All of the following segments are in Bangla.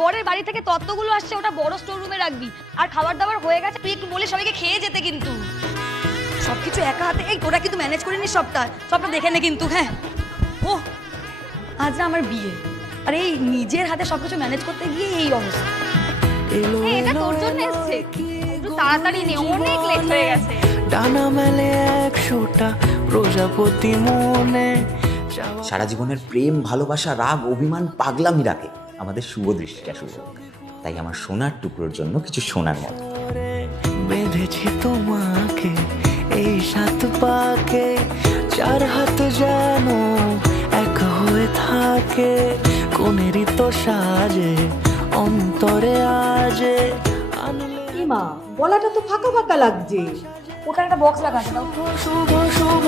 বরের বাড়ি থেকে তত্ত্বগুলো আসছে, ওটা বড় স্টোর রুমে রাখবি। আর খাবার দাবার হয়ে গেছে, তুই একটু বলে সবাইকে খেয়ে যেতে। কিন্তু সবকিছু একা হাতে, এই তোরা কিন্তু ম্যানেজ করে নিস সবটা দেখে নে কিন্তু। হ্যাঁ, ও আজ না আমার বিয়ে, আর এই নিজের হাতে সবকিছু ম্যানেজ করতে গিয়ে এই অবস্থা। এটা তোর জন্য এসেছে, একটু তাড়াতাড়ি নে, অনেক লেট হয়ে গেছে। ডানা মেলে 100টা প্রজাপতি মনে। সারা জীবনের প্রেম, ভালোবাসা, রাগ, অভিমান, পাগলামি রাখে আমাদের শুভ দৃষ্টিটা শুভ। তাই আমার সোনার টুকরোর জন্য কিছু সোনার মতো বেঁধেছি তোমাকে এই 7 পাকে, 4 হাত যেন এক হয়ে থাকে। কোনেরই তো সাজে অন্তরে আজে আনলে মা, গলাটা তো ফাঁকা ফাঁকা লাগছে। ওখানে একটা বক্স লাগাতে দাও। শুভ শুভ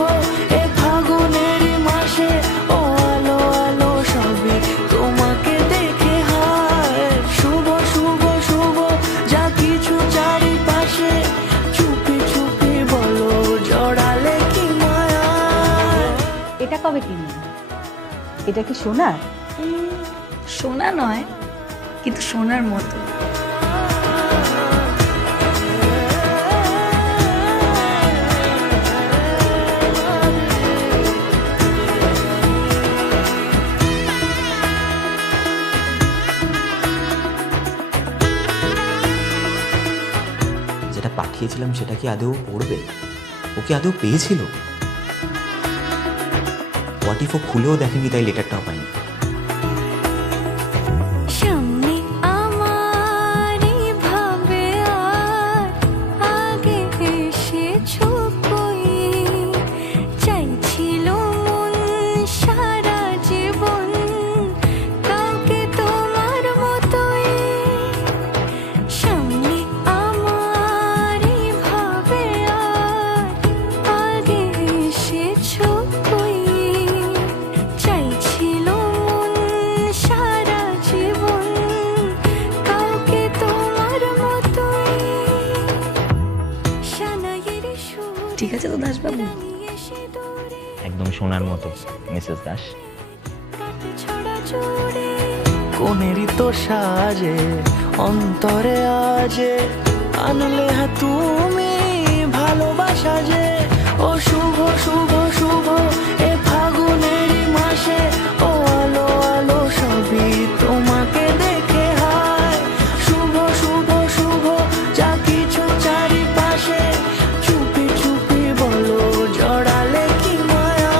এ ফাগুনের মাসে, ও আলো আলো সবে তোমাকে দেখে হায়। শুভ শুভ শুভ যা কিছু চারিপাশে, চুপি চুপি বলো জড়ালে কি মায়া। এটা কবে কিনলি? এটা কি সোনার? সোনা নয়, কিন্তু সোনার মতো। যেটা পাঠিয়েছিলাম সেটা কি আদৌ পড়বে? ও কি আদৌ পেয়েছিল? হোয়াট ইফ ও খুলেও দেখেনি, তাই লেটারটাও পাইনি। সামনে আমারই ভাবে আর আগে এসেছো কই, চাইছিল মন সারা জীবন কাউকে তোমার মতোই। সামনে আমারই ভাবে আর আগে এসেছো কই, চাইছিল মন সারা জীবন কাউকে তোমার মতোই। সানাইয়ের সুর ঠিক আছে তো দাসবাবু? এসে দূরে একদম সোনার মতো মিসেস দাস। কাট ছড়া জোরে, কোনেরই তো সাজে অন্তরে আজে আনলে তুমি ভালোবাসা যে। ও শুভ শুভ শুভ এ ফাগুনের মাসে, ও আলো আলো সবই তোমাকে দেখে হায়। শুভ শুভ শুভ যা কিছু চারিপাশে, চুপি চুপি বলো জড়ালে কি মায়া।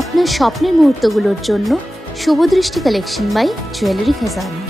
আপনার স্বপ্নের মুহূর্তগুলোর জন্য শুভদৃষ্টি কালেকশন বাই জুয়েলারি খাজানা।